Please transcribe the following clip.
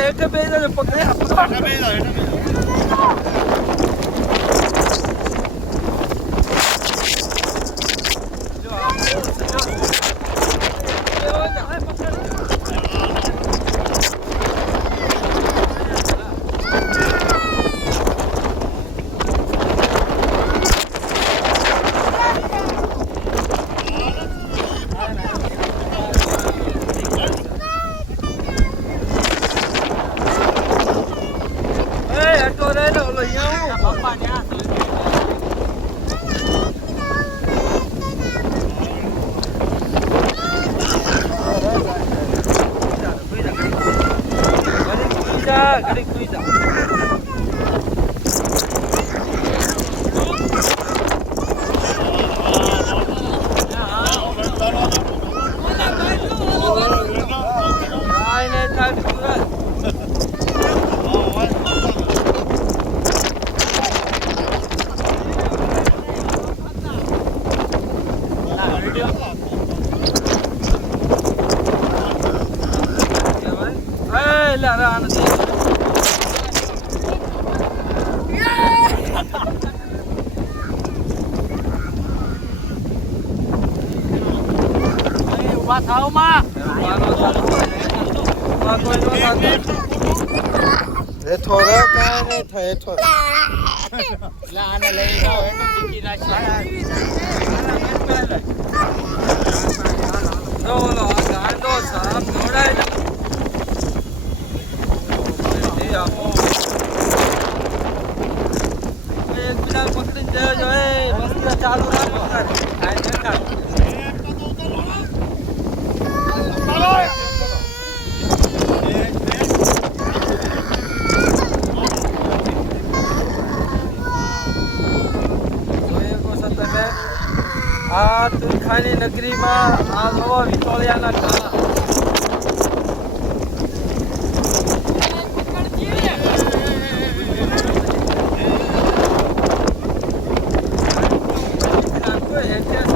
એક બે જણ પકડે ઘડી કુઈ જા થોડા કાંઈ નહીં થાય થોડા આને લઈ જાઓ એને બીજી રાખી ઓલો ગાંડો સાપ દોડાય એકબીજા પકડી દેજો મસ્તી ચાલુ રાખો આ તુલખાની નગરીમાં આ નવા વિતોળિયાના ઘા કોઈ